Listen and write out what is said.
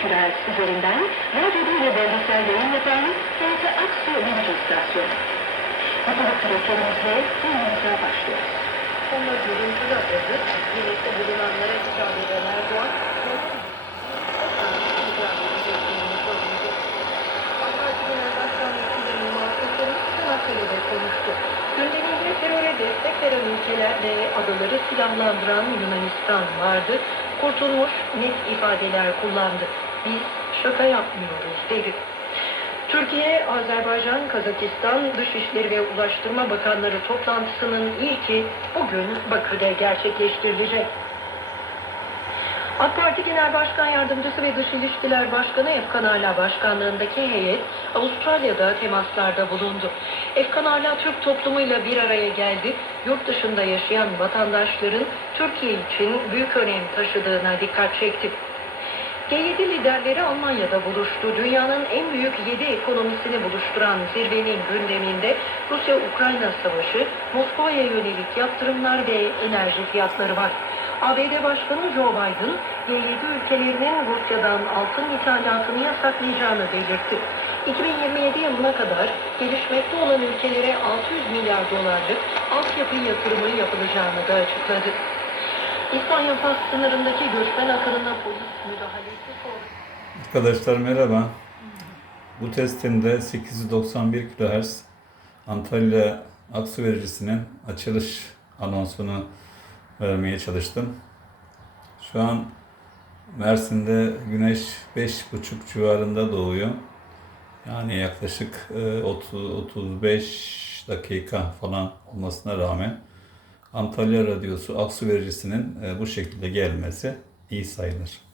kHz üzerinden radyoda ve bölgesel yayın yapan TRT Aksu Birinci İstasyon. Mutluluk dileklerimizle yayınımıza başlıyoruz. Sonra görüntülü adı, birlikte bulunanlara hitap eden Erdoğan, konuştu. Gündeminde teröre destek veren ülkelerle adaları silahlandıran Yunanistan vardı. Kurtulmuş net ifadeler kullandı. Biz şaka yapmıyoruz dedi. Türkiye, Azerbaycan, Kazakistan Dışişleri ve Ulaştırma Bakanları toplantısının ilki bugün Bakü'de gerçekleştirilecek. AK Parti Genel Başkan Yardımcısı ve Dış İlişkiler Başkanı Efkan Ala Başkanlığındaki heyet Avustralya'da temaslarda bulundu. Efkan Ala Türk toplumuyla bir araya geldi. Yurt dışında yaşayan vatandaşların Türkiye için büyük önem taşıdığına dikkat çekti. G7 liderleri Almanya'da buluştu. Dünyanın en büyük 7 ekonomisini buluşturan zirvenin gündeminde Rusya-Ukrayna savaşı, Moskova'ya yönelik yaptırımlar ve enerji fiyatları var. ABD Başkanı Joe Biden, G7 ülkelerinin Rusya'dan altın ithalatını yasaklayacağını belirtti. 2027 yılına kadar gelişmekte olan ülkelere 600 milyar dolarlık altyapı yatırımı yapılacağını da açıkladı. İspanya Fas sınırındaki göçmen akınına polis müdahalesi sonrası Arkadaşlar merhaba. Bu testimde 891 kHz Antalya Aksu Vericisi'nin açılış anonsunu vermeye çalıştım. Şu an Mersin'de güneş 5.30 civarında doğuyor. Yani yaklaşık e, 30-35 dakika falan olmasına rağmen Antalya Radyosu Aksu Vericisi'nin e, bu şekilde gelmesi iyi sayılır.